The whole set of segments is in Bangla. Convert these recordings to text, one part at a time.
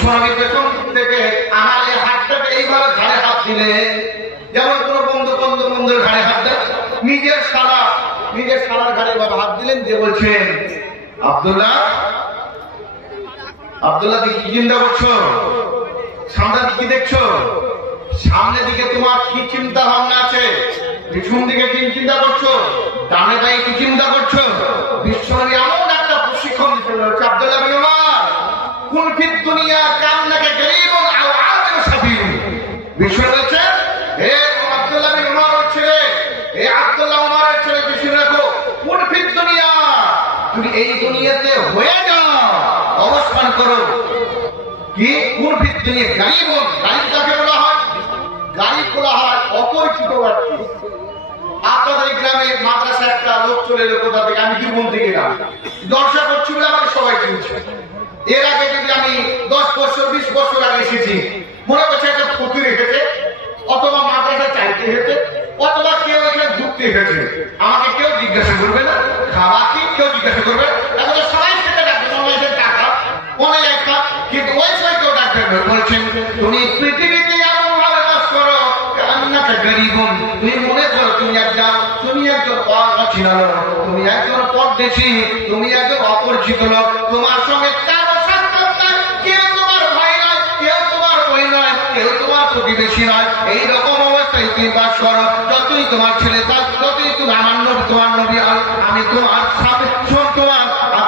বিশ্বনবী পেছন থেকে আমার এই হাতটাকে এইভাবে ঘাড়ে হাত দিলে, যেমন কোন বন্ধুর ঘাড়ে হাত দেয়, নিজের শালার ঘাড়ে এভাবে হাত দিলেন, দিয়ে বলছেন, আব্দুল্লাহ দিকে কি চিন্তা করছো? সামনের দিকে দেখছো? সামনের দিকে তোমার কি চিন্তা ভাবনা আছে? পিছন দিকে কি চিন্তা করছো? ডানে বাঁয়ে কি চিন্তা করছো? বিশ্বনবী এমন একটা প্রশিক্ষণ দিচ্ছিল, আব্দুল্লাহ বিন উমর কুন ফিদ দুনিয়া কান্নাকা গরীবুন আও আবির সাবিল। বিশ্বনবী বলেছেন, হে আব্দুল্লাহ বিন উমরের ছেলে, হে আব্দুল্লাহ উমরের ছেলে, বিশ্বনবী রাখো, কুন ফিদ দুনিয়া, তুমি এই দুনিয়াতে হয়ে যাও, অবস্থান করো। কি কুন ফিদ দুনিয়া গরীবুন, গরীব কাকে বলা হয়? গরীব বলা হয় অপরিচিত ব্যক্তি। আপনাদের গ্রামে মাদ্রাসা একটা লোক চলে এলো কোথা থেকে, আমি জীবন থেকে গেলাম, দর্শা করছি বলে আমাকে সবাই চিনছে। এর আগে যদি আমি 10 বছর 20 বছর আগে এসেছি, মনে করছে একটা ফকির এসেছে, অথবা মাদ্রাসা চাইতে এসেছে, অথবা কেউ এখানে ঢুকতে এসেছে, আমাকে কেউ জিজ্ঞাসা করবে না, খাওয়া কি কেউ জিজ্ঞাসা করবে, এখন সবাই সেটা ডাকবে, মনে টাকা মনে একটা, কিন্তু ওই সময় কেউ ডাকবে বলছেন, তুমি পৃথিবীতে এমন ভাবে বাস করো, কান্নাকা গরীবুন, তুমি মনে করো তুমি একজন অচিনা লোক, তুমি একজন পরদেশী, তুমি একজন অপরিচিত লোক, তোমার সঙ্গে কারো সাক্ষাৎ নাই, কেউ তোমার ভাই নয়, কেউ তোমার বই নয়, কেউ তোমার প্রতিবেশী নয়, এইরকম অবস্থায় তুমি বাস করো। যতই তোমার ছেলে থাক, যতই তুমি আমার নবী, তোমার নবী আমি তোমার সাথে,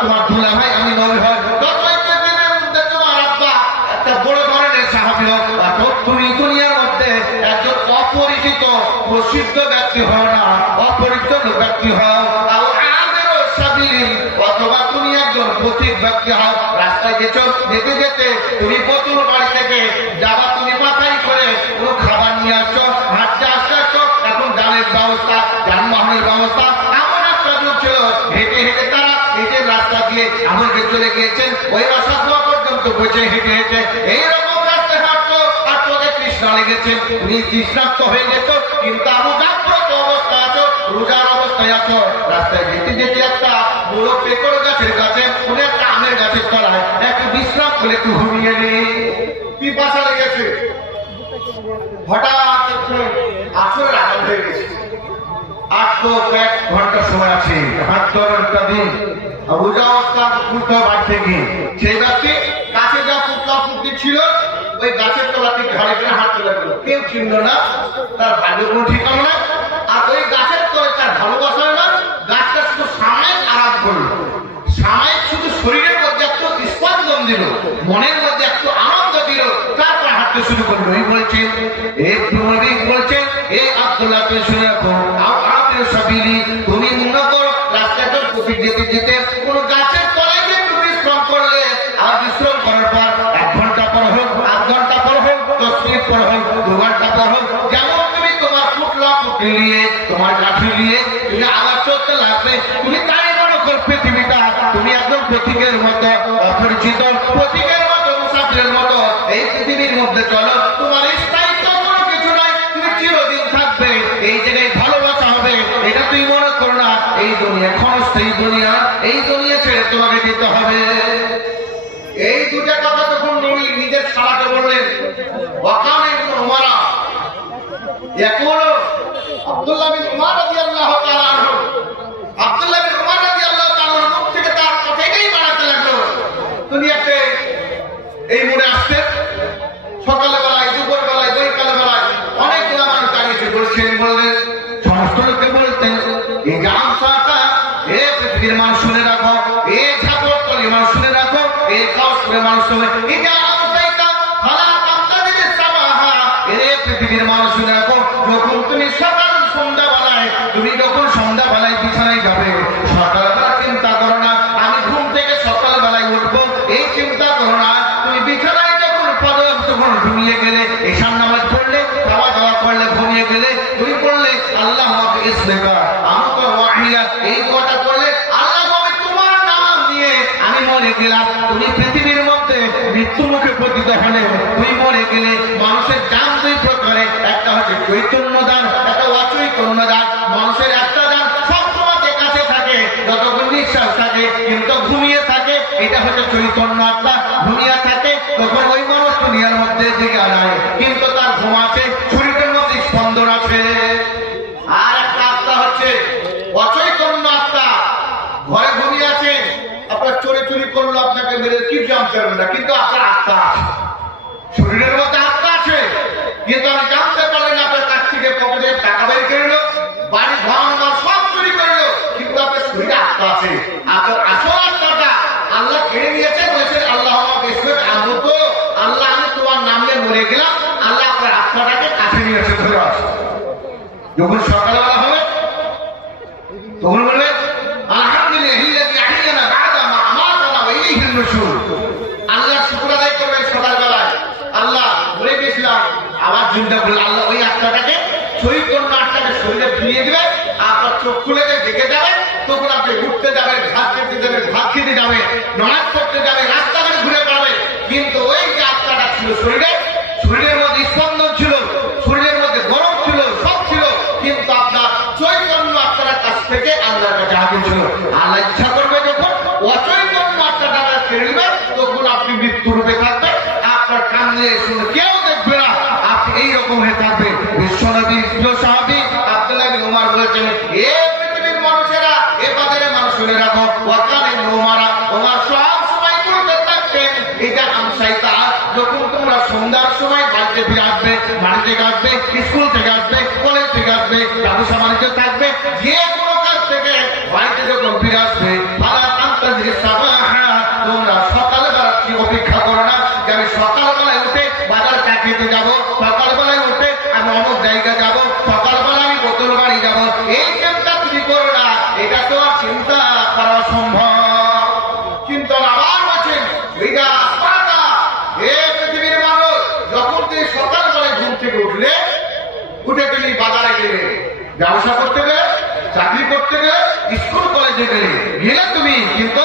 তোমার দুলা ভাই আমি নবী হয়, যতই পৃথিবীর মধ্যে তোমার আব্বা একটা বড় ধরনের সাহাবী হোক, তুমি দুনিয়ার মধ্যে একজন অপরিচিত প্রসিদ্ধ ব্যক্তি হও না, অপরিচিত ব্যক্তি হও, অথবা তুমি একজন পথিক ব্যক্তি হও। রাস্তায় যেতে যেতে তুমি বোতল বাড়ি থেকে যাবা, তুমি মাথায় করে কোনো খাবার নিয়ে আসছো, হাঁটতে আসছো, এখন যানের ব্যবস্থা, যানবাহনের ব্যবস্থা, এমন একটা যুগ ছিল, হেঁটে হেঁটে তারা নিজের রাস্তা দিয়ে আমাকে চলে গিয়েছেন, ওই রাস্তা পর্যন্ত বসে হেঁটে হেঁটে এইরকম রাস্তায় হাঁটতো, আর তোদের তৃষ্ণা লেগেছে, তুমি তৃষ্ণাক্ত হয়ে যেত, কিন্তু আমি জাগ্রত অবস্থা আছো, রোজার অবস্থায় আছো, রাস্তায় যেতে যেতে একটা বড় পেকড় গাছের কাছে, কোন একটা আমের গাছের তলায় একটু বিশ্রাম করে একটু ঘুমিয়ে নি, পিপাসা লেগেছে, হঠাৎ আসরের আজান হয়ে গেছে, 8 ঘন্টা সময় আছে, 8 ঘন্টা দিন রোজা অবস্থা উল্টো বাড়ি থেকে, সেই ব্যক্তি গাছে যা পুতলা পুতলি ছিল, ওই গাছের তলাতে ঘাড়ে করে হাঁটতে লাগলো, কেউ চিনল না, তার ভাগ্যের কোনো ঠিকানা না, আর ওই গাছের তলায় তার ভালোবাসা না, গাছটা শুধু সাময়িক আরাম করলো, সাময়িক শুধু শরীরের মধ্যে একটু স্পন্দন দিল, মনের মধ্যে একটু আনন্দ দিল, তারপর হাঁটতে শুরু করলো। এই বলছেন, বলছেন, এই আব্দুল্লাহ শুনে রাখো, তুমি মনে করো রাস্তাটা প্রতি যেতে যেতে কোন গাছের তলায় গিয়ে তুমি বিশ্রাম করলে, আর বিশ্রাম করার পর 1 ঘন্টা পর হোক, 8 ঘন্টা পর হোক, 10 মিনিট পর হোক, 2 ঘন্টা পর হোক, যেমন তুমি তোমার পুতলা পুতলি নিয়ে, তোমার লাঠি নিয়ে তুমি আবার চলতে লাগবে, তুমি তাই মনে কর পৃথিবীটা তুমি একদম প্রতীকের মতো, অপরিচিত প্রতীকের মতো, মুসাফিরের মতো এই পৃথিবীর মধ্যে চলো, তোমার স্থায়িত্ব কোনো কিছু নাই, তুমি চিরদিন থাকবে, এই জায়গায় ভালোবাসা হবে, এটা তুই মনে করো না, এই দুনিয়া ক্ষণস্থায়ী দুনিয়া, এই দুনিয়া ছেড়ে তোমাকে যেতে হবে। এই দুটা কথা যখন নবী নিজের শালাকে বললেন, ওয়াকানা ইবনে উমর, আব্দুল্লাহ বিন উমর রাদিয়াল্লাহু তাআলা আনহু, আব্দুল্লাহ বিন উমর রাদিয়াল্লাহু তাআলা আনহু মুখ থেকে তার কথাই বাড়াতে লাগলো, দুনিয়াতে এই মোড়ে আসছে, সকালে বেলায়, দুপুর বেলায়, বৈকালে বেলায় অনেক মানুষ দাঁড়িয়েছে, বললেন সমস্ত লোককে বলতেন, এই যে আমসাটা, এ পৃথিবীর মানুষ শুনে রাখো, এ ঝাপড়তলি মানুষ শুনে রাখো, এই কাউসের মানুষ শুনে, এই যে আমসাইটা ফালা তামতাদির সামাহা, এ পৃথিবীর মানুষ শুনে রাখো, যখন তুমি সকাল সন্ধ্যাবেলায়, তুমি যখন সন্ধ্যাবেলায় বিছানায় যাবে, সকালবেলা চিন্তা করো না আমি ঘুম থেকে সকালবেলায় উঠবো, এই চিন্তা করো না, তুমি বিছানায় যখন পড়ো, তখন ঘুমিয়ে গেলে, ঈশান নামাজ পড়লে, খাওয়া দাওয়া করলে, ঘুমিয়ে গেলে, তুমি পড়লে আল্লাহ ইসলেকা আমাকে ওয়াহিয়া, এই কথা করলে আল্লাহ বলে তোমার নাম নিয়ে আমি মরে গেলাম, তুমি পৃথিবীর মধ্যে মৃত্যু মুখে পতিত হলে, তুমি মরে গেলে, মানুষের দান 2 প্রকারে, একটা হচ্ছে চৈতন্য দান, একটা অচৈতন্য দান, মানুষের একটা দান সবসময় কাছে থাকে, যতক্ষণ নিঃশ্বাস থাকে, কিন্তু ঘুমিয়ে থাকে, এটা হচ্ছে চৈতন্য আত্মা, ঘুমিয়ে থাকে, তখন ওই আত্মা আছে, শরীরের মধ্যে আত্মা আছে, কিন্তু আমি জানতে পারলেন আপনার কাছ থেকে পকেটে টাকা বের করে নিল, বাড়ি ঘর সব চুরি করলো, কিন্তু আপনার শরীরে আত্মা আছে। আপনার আসল আত্মাটা আল্লাহ কেড়ে নিয়েছে, বলেছেন আল্লাহ আল্লাহ আমি তোমার নাম নিয়ে মরে গেলাম, আল্লাহ আপনার আত্মাটাকে কাছে নিয়ে এসে ধরে আসে। যখন সকালবেলা হবে তখন বলবে আল্লাহ শুকর আদায় করবে সকালবেলায়, আল্লাহ বলে গেছিলাম আবার চিন্তা করলে আল্লাহ ওই আত্মাটাকে চৈতন্য আত্মাকে শরীরে ফিরিয়ে দিবে, আপনার চোখ খুলে দেখে যাবে, তখন আপনি উঠতে যাবেন, ঘাস খেতে যাবেন, ভাত খেতে যাবে, নামাজ পড়তে যাবে, রাস্তাঘাটে ঘুরে বেড়াবে, কিন্তু ওই যে আত্মাটা ছিল শরীরের মধ্যে স্পন্দন ছিল, শরীরের মধ্যে গরম ছিল, সব ছিল, কিন্তু আপনার চৈতন্য আত্মার কাছ থেকে আল্লাহর কাছে হাজির ছিল। আল্লাহ ইচ্ছা করবে যখন অচৈতন্য আত্মাটা কেড়ে নেবে, তখন আপনি মৃত্যুরূপে থাকবে, আপনার কান দিয়ে শুনে কেউ দেখবে না, আপনি এইরকম হয়ে থাকবে। বিশ্বনবী সাহাবী আব্দুল্লাহ বিন উমর বলেছেন, এ পৃথিবীর মানুষেরা, এ বাজারের মানুষ শুনে রাখো, ওয়াকানে উমরা ওমর সব সময় বলতে থাকতেন, এটা আমসাইতা, যখন তোমরা সন্ধ্যার সময় বাড়িতে ফিরে আসবে, বাড়িতে আসবে, স্কুল থেকে আসবে, কলেজ থেকে আসবে, ব্যবসা বাণিজ্য থাকবে, যে কোনো কাজ থেকে বাড়িতে যখন ফিরে আসবে, তোমরা সকালবেলা কি অপেক্ষা করো না যে আমি সকালবেলায় উঠে বাজার চা খেতে যাবো, সকালবেলায় উঠে আমি অনেক জায়গা যাবো, সকালবেলা আমি বোতল বাড়ি যাবো, এই চিন্তা তুমি করো না, এটা তো আর চিন্তা করা সম্ভব। চিন্তা আবার বলছেন পৃথিবীর মানুষ, যখন তুমি সকালবেলায় ঘুম থেকে উঠে তুমি বাজারে গেলে, ব্যবসা করতে গেলে, চাকরি করতে গেলে, স্কুল কলেজে গেলে তুমি কিন্তু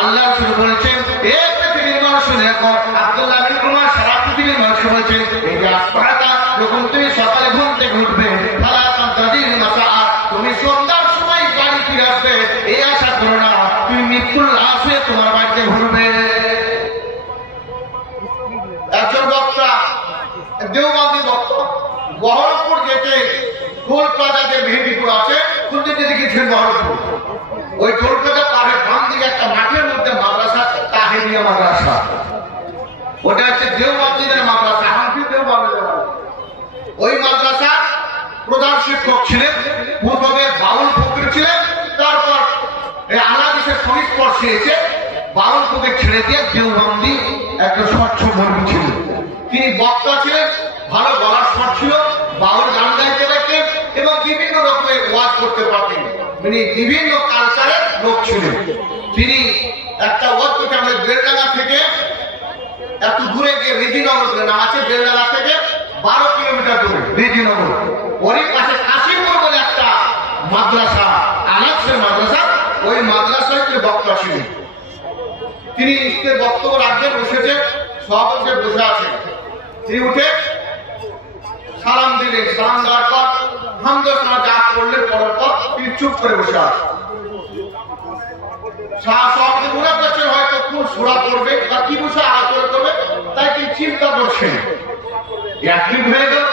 আল্লাহ শুরু করেছেন, এ পৃথিবীর মানুষ দেখো, আব্দুল্লাহ বিন উমর সারা পৃথিবীর মানুষ বলেছেন, এই যে আসপাড়াটা যখন তুমি সকালে ঘুম থেকে উঠবে, তুমি সন্ধ্যার সময় বাড়ি ফিরে আসবে, এই আশা করো না তুমি মৃত্যুর লাশ হয়ে তোমার বাড়িতে ঘুরবে। একজন বক্তা, দেওবন্দি বক্তা, বহরমপুর যেতে টোল প্লাজা যে মেহেদিপুর আছে, শুনতে দেখেছেন বহরমপুর, ওই টোল প্লাজা পারে বাম দিকে একটা মাঠের মধ্যে মাদ্রাসা, তাহেরিয়া মাদ্রাসা, ওটা হচ্ছে দেওবন্দিদের মাদ্রাসা, হানফি দেওবন্দি। ওই মাদ্রাসা প্রধান শিক্ষক ছিলেন প্রথমে বাউল ফকির ছিলেন, তারপর আলাদিসের সংস্পর্শে এসে বাউল ফকির ছেড়ে দিয়ে দেওবন্দি একটা স্বচ্ছ মর্মী ছিলেন। তিনি বক্তা ছিলেন, ভালো গলার স্বর ছিল, বাউল গান গাইতে পারতেন এবং বিভিন্ন রকমের ওয়াজ করতে পারতেন, তিনি বিভিন্ন কালচারের লোক ছিলেন। তিনি একটা ওয়াজ করতে আমাদের বেলডাঙ্গা থেকে একটু দূরে গিয়ে রেজিনগর নাম আছে, বেলডাঙ্গা থেকে 12 কিলোমিটার দূরে রেজিনগর, ওরই পাশে কাশিমপুর বলে একটা মাদ্রাসা, আলাদসের মাদ্রাসা, ওই মাদ্রাসায় তিনি বক্তা ছিলেন। তিনি বক্তব্য রাখতে বসেছেন, সভাপতি বসে আছেন, তিনি উঠে সালাম দিলেন, সালাম দেওয়ার পর হামদোসনা ডাক করলেন, পড়ার পর তিনি চুপ করে বসে আছেন। সভাপতি মনে করছেন হয়তো কোন সূরা পড়বে বা কি বিষয়ে আলোচনা করবে, তাই তিনি চিন্তা করছেন। 1 মিনিট হয়ে গেল,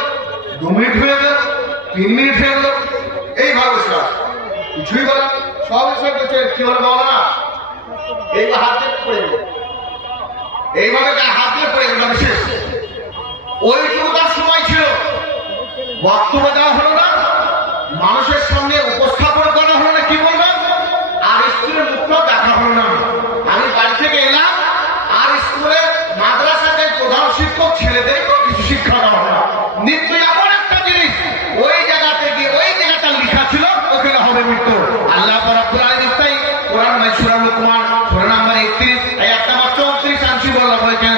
2 মিনিট হয়ে গেল, 3 মিনিট হয়ে গেল, এইভাবে বসে আছে, কিছুই বলে সব বলছে কি হলো বলো না, এইবার হাত দিয়ে পড়ে গেল, এইভাবে হাত দিয়ে পড়ে গেল, শেষ। ওই চৌকার সময় ছিল, বক্তব্য দেওয়া হলো না, মানুষের সামনে উপস্থাপন করা হলো না, কি বলবেন, আর স্কুলের মুখটাও দেখা হলো না। আমি বাড়ি থেকে এলাম, আর স্কুলে মাদ্রাসাতে প্রধান শিক্ষক ছেলেদের কিছু শিক্ষা দেওয়া হলো না। নিশ্চয়ই এমন একটা জিনিস, ওই জায়গাতে গিয়ে ওই জায়গাটা লেখা ছিল ওখানে হবে মৃত্যু। আল্লাহ রাব্বুল আলামিন তাই কোরআন সূরা লুকমান সূরা নাম্বার 31 আয়াত নাম্বার 34 আনছি বলা হয়েছে,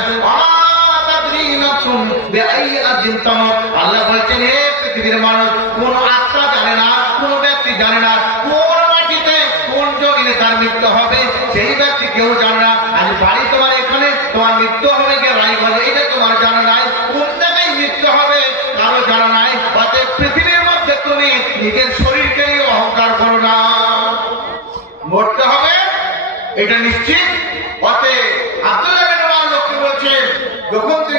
আল্লাহ বলছেন, হে পৃথিবীর মানুষ, কোন আত্মা জানে না, কোন ব্যক্তি জানে না, কোন মাটিতে কোন জমিনে তার মৃত্যু হবে, সেই ব্যক্তি কেউ জানে না। আজ বাড়ি তোমার এখানে, তোমার মৃত্যু হবে গিয়ে রায়গঞ্জে, এটা তোমার জানা নাই, কোন জায়গায় মৃত্যু হবে কারো জানা নাই। অতএব পৃথিবীর মধ্যে তুমি নিজের শরীরকে নিয়ে অহংকার করো না, মরতে হবে এটা নিশ্চিত। অতএব আব্দুল্লাহ বিন উমর লোককে বলছেন, যখন তুমি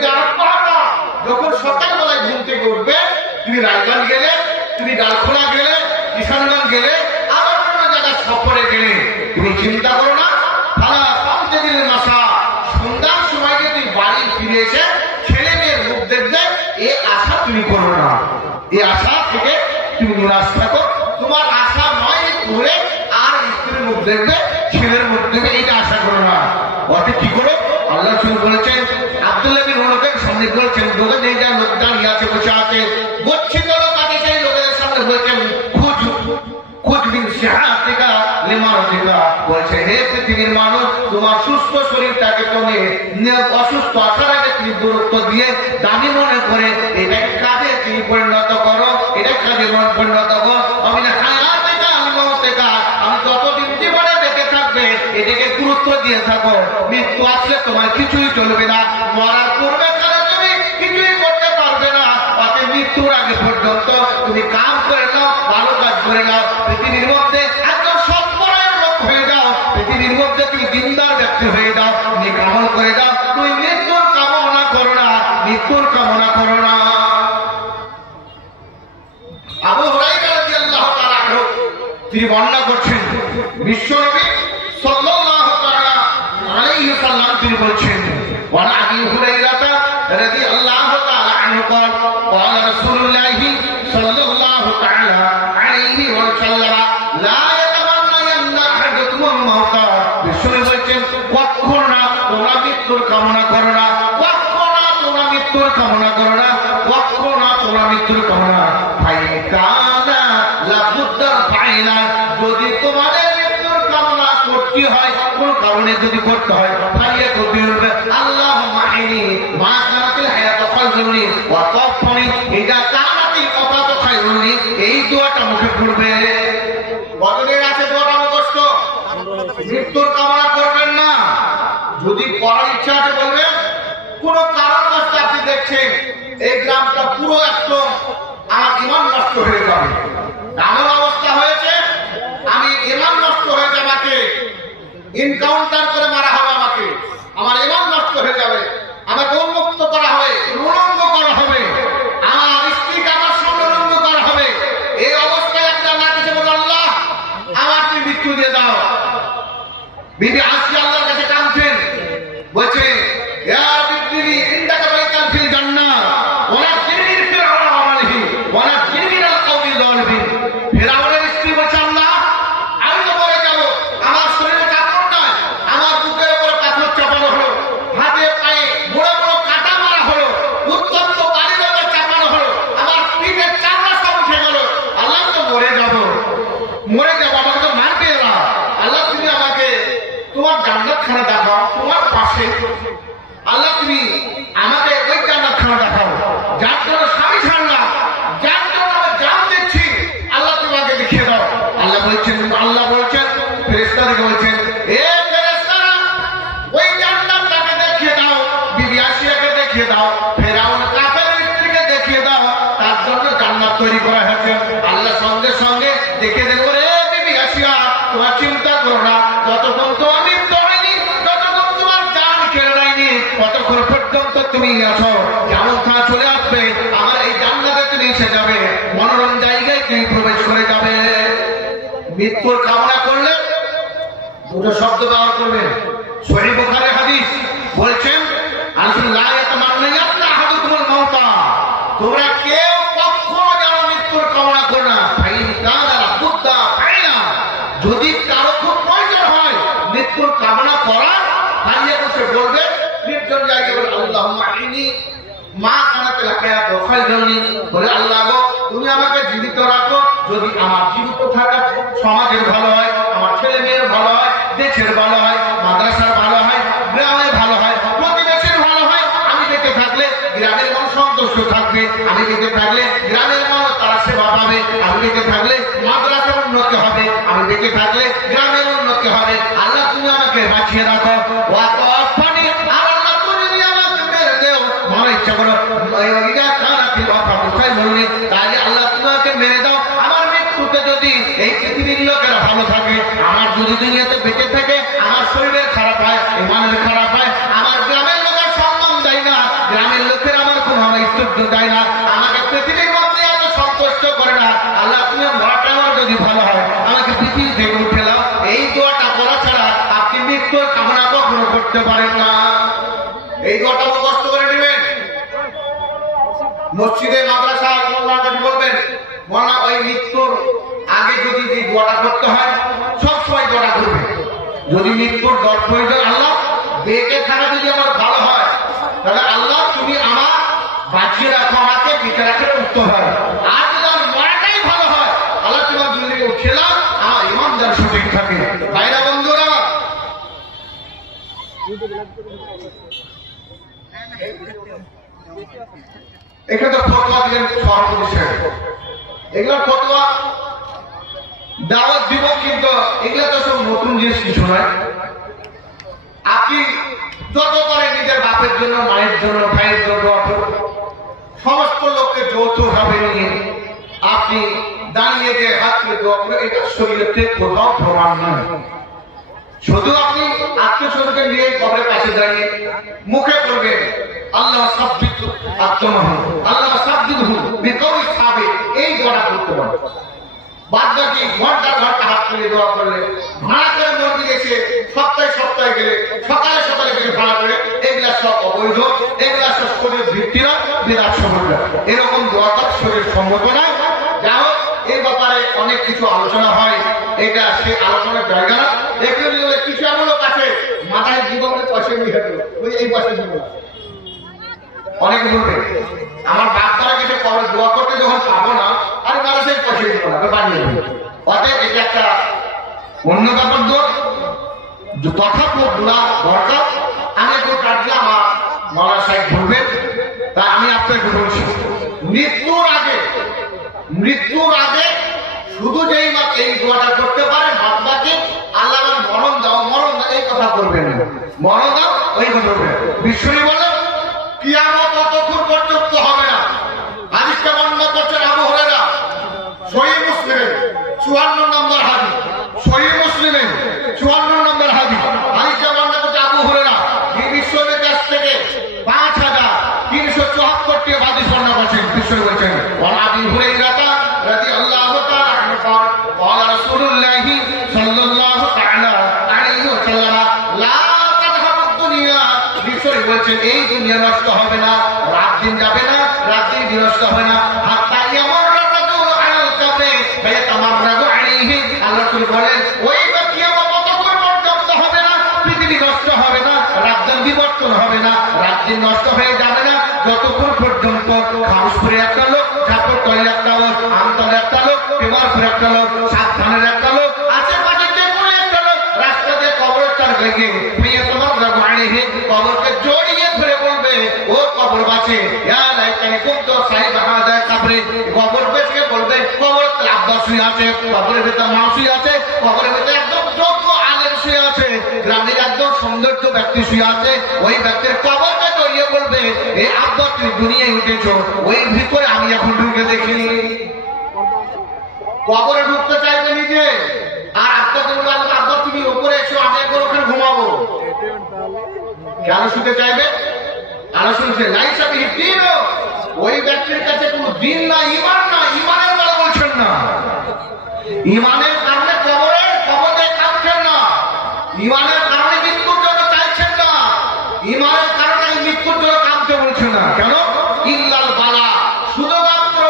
যখন সকালবেলায় ঘুম থেকে উঠবে, তুমি রায়গঞ্জ গেলে, তুমি ডালখোলা গেলে, কিষানগঞ্জ গেলে, আবার কোনো জায়গায় সফরে গেলে, তুমি চিন্তা করো না, ফালা পাঁচ দিনের মাসা তুমি করো না। এই আশা থেকে তুমি নিরাশ থাকো। তোমার আশা নয় ঘুরে আর স্ত্রীর মুখ দেখবে, ছেলের মুখ দেখবে, এইটা আশা করো না। ওতে কি করো? আল্লাহ শুরু বলেছেন, আব্দুল্লাহ বিন উমরকে সামনে বলেছেন, লোকের এই যা লোক দাঁড়িয়ে আছে, বসে আছে, গচ্ছিত লোক আছে, সেই লোকেদের সামনে বলেছেন, বলছে, হে পৃথিবীর মানুষ, তোমার সুস্থ শরীরটাকে তুমি অসুস্থ আসার আগে তুমি গুরুত্ব দিয়ে দামি মনে করে এটাকে কাজে তুমি পরিণত করো, এটা কাজে পরিণত করো। আমি যতদিন জীবনে বেঁচে থাকবে এটাকে গুরুত্ব দিয়ে থাকো। মৃত্যু আসলে তোমার কিছুই চলবে না, মরার পূর্বে কারণ তুমি কিছুই করতে পারবে না। অতএব মৃত্যুর আগে পর্যন্ত তুমি কাম করে নাও, ভালো কাজ করে নাও, পৃথিবীর মধ্যে একদম সৎপরায়ণ লোক হয়ে যাও, পৃথিবীর মধ্যে তুমি দিনদার ব্যক্তি হয়ে যাও, নেক আমল করে যাও। তুমি মৃত্যুর কামনা করো না, মৃত্যুর কামনা করো না। আবু হুরায়রা রাদিয়াল্লাহু তাআলা আনহু তিনি বর্ণনা করছেন, বিশ্বনবী সাল্লাল্লাহু তাআলা আলাইহি ওয়াসাল্লাম তিনি বলছেন, ওয়া আবি হুরায়রা রাদিয়াল্লাহু তাআলা আনহু قال قال رسول الله صلى الله تعالى عليه وسلم لا يتمنين احدكم الموت। বিশ্বনবী বলছেন, কখনো না তোমরা মৃত্যুর কামনা করো না, কখনো না তোমরা মৃত্যুর কামনা করো না, কখনো না তোমরা মৃত্যুর কামনা। ফাইকানা লাবুদ্দা ফাইনা, যদি তোমাদের মৃত্যুর কামনা করতে হয়, কোন কারণে যদি করতে হয়, ফাইয়া কবি আল্লাহুম্মা ইনি মা কানাতিল হায়াতু খায়রুনি ওয়া তাওফানি ইদা কানাতিল ওয়াফাতু খায়রুনি, এই দোয়াটা মুখে পড়বে। কতদিন আছে দোয়াটা মুখস্থ? মৃত্যুর কামনা করবেন না। যদি করার ইচ্ছা আছে বলবেন। কোন কারণবশত আপনি দেখছেন এই গ্রামটা পুরো একদম আমার ইমান নষ্ট হয়ে যাবে, এমন অবস্থা হয়েছে, আমি ইমান নষ্ট হয়ে যাবে, আমাকে এনকাউন্টার করে মারা হবে, আমাকে আমার ইমান নষ্ট হয়ে যাবে, আমাকে উন্মুক্ত করা হবে, উলঙ্গ করা হবে, আমার স্ত্রীকে আমার সঙ্গে উলঙ্গ করা হবে। এই অবস্থায় একটা না কিছু বলে, আল্লাহ আমার তুমি মৃত্যু দিয়ে দাও। বিবি আসিয়া আল্লাহর কাছে কাঁদছেন, বলছে, ইয়া বিবি ইন্দাকা বাইতান ফিল জান্নাহ ওয়া লা তিরমির ফিরআউন আমালিহি ওয়া লা তিরমির আল কওমি যালিমিন। ফিরআউনের স্ত্রী বলছে, আল্লাহ আমি তো মরে যাব, আমার শরীরে কাপড় নাই, আমার বুকের উপর পাথর চাপানো হলো, হাতে পায়ে বড় বড় কাটা মারা হলো, উত্তপ্ত বালির উপর চাপানো হলো, আমার পিঠের চামড়া সব উঠে গেল, আল্লাহ তো মরে যাব, মরে যাব, আমাকে তো মারবে এরা। আল্লাহ তুমি আমাকে তোমার জান্নাতখানা দেখাও, তোমার পাশে আল্লাহ তুমি আমাকে ওই জান্নাতখানা দেখাও, যার জন্য স্বামী ছাড়লাম, যার জন্য আমি জান দিচ্ছি, আল্লাহ তুমি আমাকে দেখিয়ে দাও। আল্লাহ বলছেন ফেরেশতাদেরকে বলছেন, এ ফেরেশতারা ওই জান্নাতটাকে দেখিয়ে দাও, বিবি আসিয়াকে দেখিয়ে দাও, ফিরআউন কাফেরের স্ত্রীকে দেখিয়ে দাও, তার জন্য জান্নাত তৈরি করা হয়েছে। আল্লাহ সঙ্গে সঙ্গে দেখিয়ে দেন, ওরে বিবি আসিয়া তোমার চিন্তা করো না, যতক্ষণ তোমার মৃত্যু হয়নি, যতক্ষণ তোমার জান কেড়ে নেয়নি, ততক্ষণ পর্যন্ত তুমি আছো, যেমন তা চলে আসবে, আমার এই জান্নাতে তুমি এসে যাবে, মনোরম জায়গায় তুমি প্রবেশ করে যাবে। মৃত্যুর কামনা করলে দুটো শব্দ ব্যবহার করবেন। সহিহ বুখারীর হাদিস বলছেন, আল্লাহ ইয়াতামান্না আহাদুকুমুল মাউতা, তোমরা কেউ কখনো যেন মৃত্যুর কামনা করো না। ফাইন কানা লাবুদ্দা ফাইনা, যদি কারো খুব প্রয়োজন হয় মৃত্যুর কামনা করা, হারিয়ে বসে বলবে, নির্জন জায়গায় বলে, আল্লাহুম্মা ইনি মা কানাতিল হায়াতু খায়রুনি, বলে আল্লাহ গো তুমি আমাকে জীবিত রাখো, যদি আমার জীবিত থাকা সমাজের ভালো হয়, আমার ছেলে মেয়ের ভালো হয়, দেশের ভালো হয়, মাদ্রাসার ভালো হয়, গ্রামের ভালো হয়, প্রতিবেশীর ভালো হয়, আমি বেঁচে থাকলে গ্রামের মানুষ সন্তুষ্ট থাকবে, আমি বেঁচে থাকলে গ্রামের মানুষ তারা সেবা পাবে, আমি বেঁচে থাকলে মাদ্রাসার উন্নতি হবে, আমি বেঁচে থাকলে গ্রামের উন্নতি হবে। আল্লাহ তুমি আমাকে বাঁচিয়ে রাখো, ওয়া তাওফানি, আর আল্লাহ তুমি যদি আমাকে মেরে দেও, মনে ইচ্ছা করো তাহলে আল্লাহ তোমাকে মেরে দাও, আমার মৃত্যুতে যদি এই পৃথিবীর লোকেরা ভালো থাকে, আমার যদি দুনিয়াতে বেঁচে থাকে, আমার শরীরের খারাপ হয়, ইমানের খারাপ হয়, আমার গ্রামের লোকের সম্মান দেয় না, গ্রামের লোকের আমার কোনো ইজ্জত দেয় না, আমাকে পৃথিবীর মধ্যে এত সন্তুষ্ট করে না, আল্লাহ তুমি মরাটা আমার যদি ভালো হয়, আমাকে পৃথিবী থেকে উঠে দাও। এই দোয়াটা করা ছাড়া আপনি মৃত্যুর কামনা কখনো করতে পারেন না। এই দোয়াটা কষ্ট করে নেবেন, মসজিদে মাদ্রাসা মোল্লাকে বলবেন মোল্লা ওই মৃত্যুর আগে যদি এই দোয়াটা করতে হয় সবসময় দোয়াটা করবে। যদি মৃত্যুর ডর প্রয়োজন আল্লাহ বেঁচে থাকা যদি আমার ভালো হয় তাহলে আল্লাহ তুমি আমার বাঁচিয়ে রাখো, আমাকে বেঁচে রাখলে উত্তর হয়। আর যদি আমার মরাটাই ভালো হয় আল্লাহ তোমার দুনিয়াকে উঠিয়ে দাও, আমার ইমান যেন সঠিক থাকে। ভাইরা বন্ধুরা, এখানে তো ফতোয়া দিলেন সভাপতি সাহেব, এগুলো ফতোয়া দাওয়াত দিব, কিন্তু এগুলো তো সব নতুন জিনিস কিছু নয়। আপনি যত করে নিজের বাপের জন্য, মায়ের জন্য, ভাইয়ের জন্য, সমস্ত লোককে যৌথভাবে নিয়ে আপনি দাঁড়িয়ে যে হাত তুলে দোয়া করে, এটা শরীরের কোথাও প্রমাণ নয়। শুধু আপনি আত্মীয়স্বজনকে নিয়ে কবরের পাশে দাঁড়িয়ে মুখে করবেন আল্লাহ সাব্বিত আত্মমাহু আল্লাহ সাব্বিতহু বিকৌলি সাবিত, এই দোয়া করতে পারেন। বাদ বাকি ঘন্টা ঘন্টা হাত তুলে দোয়া করলে, ভাড়া করে মন্দির এসে সপ্তাহে সপ্তাহে গেলে, সকালে সকালে গেলে ভাড়া করে, এগুলা সব অবৈধ, এগুলা সব শরীর ভিত্তিরা বিরাট সমস্যা। এরকম দোয়া করা শরীর সম্মত নয়। যা হোক, এই ব্যাপারে অনেক কিছু আলোচনা হয়, এটা সে আলোচনার জায়গা না। এগুলো কিছু এমন লোক আছে মাথায় জীবনের পয়সা নিয়ে ওই এই পয়সা দিব না। অনেকে বলবে আমার বাপ দ্বারা কিছু কবর দোয়া করতে যখন পাবো না, আর মানুষের পয়সা দিব না, বানিয়ে দেবো। অতএব এটা একটা অন্য ব্যাপার দোয়া, কথা দোয়া দরকার। আমি একটু কাটলে আমার মরা সাহেব বলবেন, তা আমি আপনাকে বলছি মৃত্যুর আগে শুধু যেই মাত্র এই দোয়াটা করতে পারে, বাদ বাকি আল্লাহ মরণ দাও, মরণ দাও, এই কথা করবেন না। মরণ দাও ওই কথা করবেন। বিশ্বনী বলেন কিয়ামত ততক্ষণ পর্যন্ত হবে না। হাদিসটা বর্ণনা করছেন আবু হুরায়রা, সহিহ মুসলিমে 54 নম্বর হাদিস, সহিহ মুসলিমে 54 নম্বর হাদিস। হাদিসটা বর্ণনা করছে আবু হুরায়রা, এই বিশ্বনবীর কাছ থেকে 5374টি হাদিস বর্ণনা করছেন। বিশ্বনবী বলেন ওয়া আবি হুরায়রা রাদিয়াল্লাহু তাআলা আনহু قال رسول الله صلى الله تعالى عليه وسلم لا تذهب الدنيا। বিশ্বনবী বলেন এই দুনিয়া নষ্ট হবে না, রাত দিন যাবে না, রাত দিন বিনষ্ট হবে না। হাত্তা ইয়ামুররা রাজুলু আলাল কবরে ফায়াতামাররাগু আলাইহি। আল্লাহ রাসূল বলেন ওই ব্যক্তি আমার কতক্ষণ পর্যন্ত হবে না, পৃথিবী নষ্ট হবে না, রাত দিন বিবর্তন হবে না, রাত দিন নষ্ট হয়ে যাবে না, যতক্ষণ পর্যন্ত খাউসপুরে একটা লোক, ঠাকুরতলায় একটা লোক, আমতলায় একটা লোক, টেমারপুরে একটা লোক, সাতখানের একটা লোক, আশেপাশে যে কোনো একটা লোক রাস্তা দিয়ে কবরস্থান থেকে ফায়াতামাররাগু আলাইহি, কবরকে জড়িয়ে ধরে বলবে ও কবর বাঁচে, ইয়া লাইতানি কুনতু সাহিবা হাযা কবরে। কবর বেঁচে বলবে কবরের ভিতরে আব্বা শুয়ে আছে, কবরের ভিতরে মা শুয়ে আছে, কবরের ভিতরে একদম যোগ্য আলেম শুয়ে আছে, গ্রামের একদম সৌন্দর্য ব্যক্তি শুয়ে আছে। ওই ব্যক্তির কবরকে জড়িয়ে বলবে এই আব্বা তুমি দুনিয়ায় উঠেছো, ওই ভিতরে আমি এখন ঢুকে দেখিনি। কবরে ঢুকতে চাইবে নিজে, আর আব্বাকে বলবে আব্বা তুমি উপরে এসো, আমি একবার ওখানে ঘুমাবো। কেন শুতে চাইবে? আলো শুনছে লাইসা বিহি দ্বীন, ওই ব্যক্তির কাছে কোনো দিন না, ঈমান না, ঈমানের বেলা বলছেন না। ঈমানের কারণে কবরে কাঁদছেন না, ঈমানের কারণে মৃত্যুর জন্য চাইছেন না, ঈমানের কারণে মৃত্যুর জন্য কাঁদতে বলছেন না। কেন? ইল্লাল বালা, শুধুমাত্র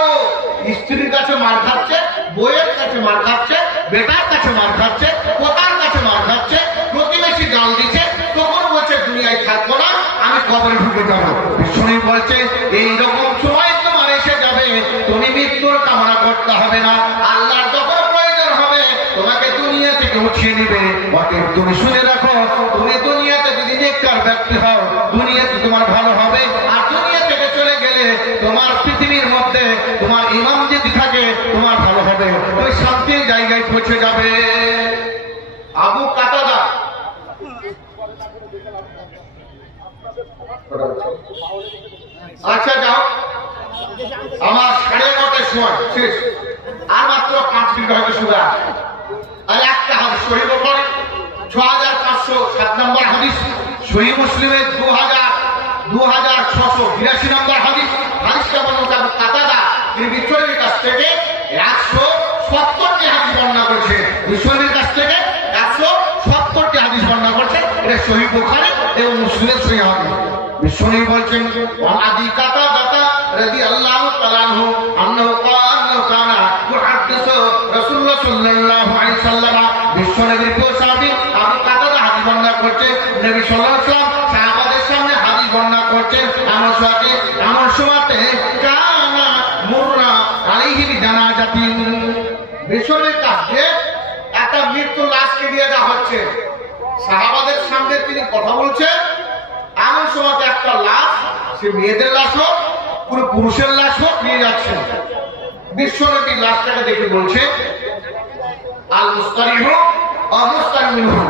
স্ত্রীর কাছে মার খাচ্ছে, বইয়ের কাছে মার খাচ্ছে, বেটার কাছে মার খাচ্ছে, পোতার কাছে মার খাচ্ছে, প্রতিবেশী গাল দিচ্ছে, তখন বলছে দুনিয়ায় থাকবো না, আমি কবরে ঢুকে যাবো। বিষ্ণু বলছে এইরকম সময় তোমার এসে যাবে, তুমি মৃত্যুর কামনা করতে হবে না, আল্লাহর যখন প্রয়োজন হবে তোমাকে দুনিয়া থেকে উঠিয়ে নিবে। অতএব তুমি শুনে রাখো, তুমি দুনিয়াতে যদি নেককার ব্যক্তি হও, দুনিয়াতে তোমার ভালো হবে, আর দুনিয়া থেকে চলে গেলে তোমার পৃথিবীর মধ্যে তোমার ইমাম যদি থাকে তোমার ভালো হবে, তুমি শান্তির জায়গায় পৌঁছে যাবে। আবু কাতাদা আচ্ছা যাও, আমার 9:30টার সময় শেষ, আর মাত্র 5 মিনিট হয়তো সুদা। আর একটা হাদিস সহিহ বুখারী 6507 নম্বর হাদিস, সহিহ মুসলিমে 2682 নম্বর হাদিস। হাদিসটা বর্ণনা আবু কাতাদা তিনি বিশ্বনবীর কাছ থেকে 170টি হাদিস বর্ণনা করেছে। বিশ্বনবীর কাছ থেকে 170টি হাদিস বর্ণনা করছে। এটা সহিহ বুখারী এবং মুসলিমের সহিহ হাদিস। বিশ্বনবী বলছেন আদি কাতাদা রাদিয়াল্লাহু তাআলা আনহু আন্নাহু কানা ইউহাদ্দিসু রাসূলুল্লাহ সাল্লাল্লাহু আলাইহি ওয়াসাল্লাম বিশ্বনবীর প্রিয় সাহাবী আবু কাতাদা হাদীস বর্ণনা করছেন নবী সাল্লাল্লাহু আলাইহি ওয়াসাল্লাম সাহাবাদের সামনে হাদীস বর্ণনা করছেন আমার সময়তে কানা মুররা আলাইহি বিজানাজাতিন বিশ্বনবীর কাছে একটা মৃত্যু লাশকে দিয়ে দেওয়া হচ্ছে সাহাবাদের সামনে তিনি কথা বলছেন এমন সময় একটা লাশ সে মেয়েদের লাশ হোক পুরো পুরুষের লাশ হোক নিয়ে যাচ্ছে বিশ্বনবী লাশটাকে দেখে বলছে আল মুস্তারিহ অমুস্তারিহ মিনহু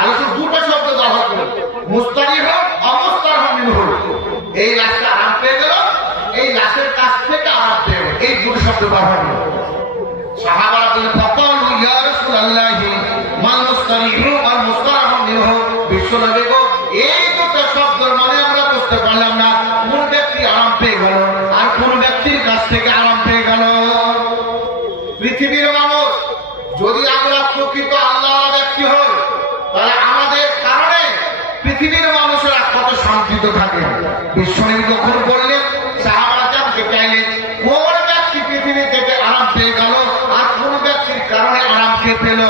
আলোচনা দুটো শব্দ ব্যবহার করে মুস্তারিহ অমুস্তারিহ মিনহু এই লাশটা আরাম পেয়ে গেল এই লাশের কাছ থেকে আরাম পেয়ে গেল এই দুটো শব্দ ব্যবহার করে সাহাবারা বলেন ফাকালু ইয়া রাসূলুল্লাহি মাল মুস্তারিহ ওয়াল মুস্তারিহ মিনহু বিশ্বনবী গো এই দুটো শব্দের মানে আমরা বুঝতে পারলাম না কোন ব্যক্তি আরাম পেয়ে গেল আর কোন ব্যক্তির কাছ থেকে আরাম পেয়ে গেল পৃথিবীর মানুষ যদি আমরা প্রকৃত আল্লাহর ব্যক্তি হই তাহলে আমাদের কারণে পৃথিবীর মানুষেরা কত শান্তিতে থাকে বিশ্বনবী যখন বললেন সাহাবারা জানতে চাইলেন কোন ব্যক্তি পৃথিবী থেকে আরাম পেয়ে গেল আর কোন ব্যক্তির কারণে আরাম পেয়ে পেল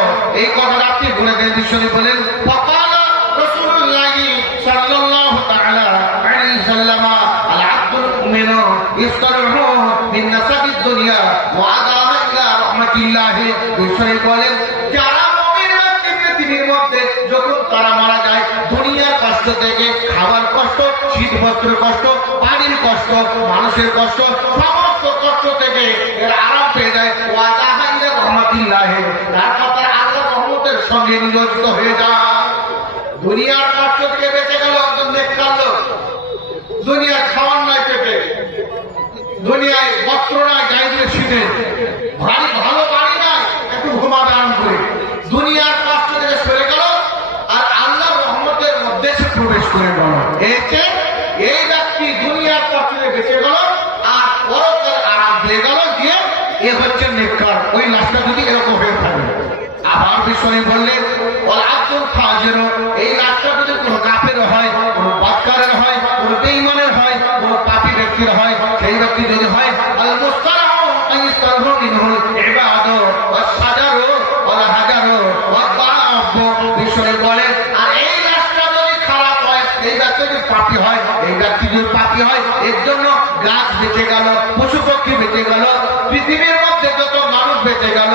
এই কথাটা আপনি বলে দেন বিশ্বনবী বলেন ফাকালা রাসূলুল্লাহি সাল্লাল্লাহু তাআলা আলাইহি ওয়াসাল্লাম আল আব্দুল মুমিনু ইসতারহু মিন নাসাবিদ দুনিয়া ওয়া আদাহা ইলা রাহমাতিল্লাহ বিশ্বনবী বলেন যারা মুমিন ব্যক্তি পৃথিবীর মধ্যে যখন তারা মারা যায় দুনিয়ার কষ্ট থেকে খাবার কষ্ট শীত বস্ত্রের কষ্ট পানির কষ্ট মানুষের কষ্ট সমস্ত কষ্ট থেকে এরা আরাম পেয়ে যায় ওয়া আদাহা ইলা রাহমাতিল্লাহ তারপর তারা আল্লাহর রহমতের সঙ্গে নিয়োজিত হয়ে যায় দুনিয়ার কষ্ট থেকে বেঁচে গেল একজন নেককার লোক দুনিয়ার খাওয়ার নাই পেটে দুনিয়ায় বস্ত্র নাই গায়ে শীতে ভারী ভালো বাড়ি নাই একটু ঘুমাবে আরাম করে দুনিয়ার কষ্ট থেকে সরে গেল আর আল্লাহর রহমতের মধ্যে সে প্রবেশ করে গেল এই ব্যক্তি দুনিয়ার কষ্ট থেকে বেঁচে গেল আর পরকালে আরাম পেয়ে গেল দিয়ে এ হচ্ছে নেককার ওই লাশটা যদি এরকম হয়ে থাকে আবার বিশ্বনবী বললেন ওয়াল আব্দুল ফাজির এই লাশটা যদি কোনো কাফের হয় কোনো বদকারের হয় কোনো বেঈমানের হয় কোনো পাপী ব্যক্তির হয় সেই ব্যক্তি যদি হয় আল মুস্তারাহু আইস্তারহু মিনহুল ইবাদু ওয়াস সাজারু ওয়াল হাজারু ওয়াদ দাব বিশ্বনবী বলেন আর এই লাশটা যদি খারাপ হয় এই ব্যক্তি যদি পাপী হয় এই ব্যক্তি যদি পাপী হয় এর জন্য গাছ বেঁচে গেল পশু পক্ষী বেঁচে গেল পৃথিবীর মধ্যে যত মানুষ বেঁচে গেল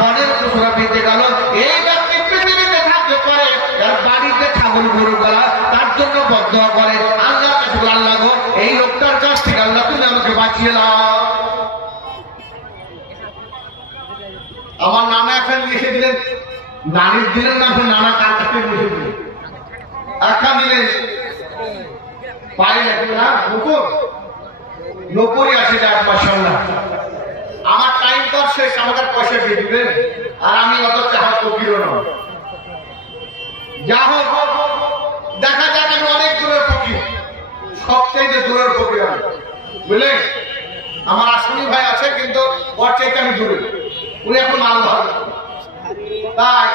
বনের পশুরা বেঁচে গেল এই ব্যক্তি পৃথিবীতে থাকতে পারে তার বাড়িতে ছাগল গরু গলা তার জন্য বদদোয়া করে আল্লাহ কাছে আল্লাহ গো এই লোকটার কাছ থেকে আল্লাহ তুমি আমাকে বাঁচিয়ে দাও আমার নানা এখন লিখে দিলেন নানির দিলেন না নানা কার কাছে লিখে দিলেন এখন দিলেন পায়ে লাগবে না নৌকরি আছে যার মাশাআল্লাহ আমার টাইম তো শেষ আমাকে পয়সা দিয়ে দিবেন আর আমি অত চাহাত ফকিরও না যা হোক দেখা যাক আমি অনেক দূরের ফকির সবচেয়ে দূরের ফকির আমি বুঝলেন আমার আসনি ভাই আছে কিন্তু ওর চাইতে আমি দূরে উনি এখন মাল ধর তাই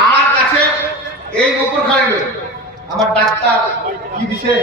আমার কাছে এই মুকুর খাইবে আমার ডাক্তার কি দিছে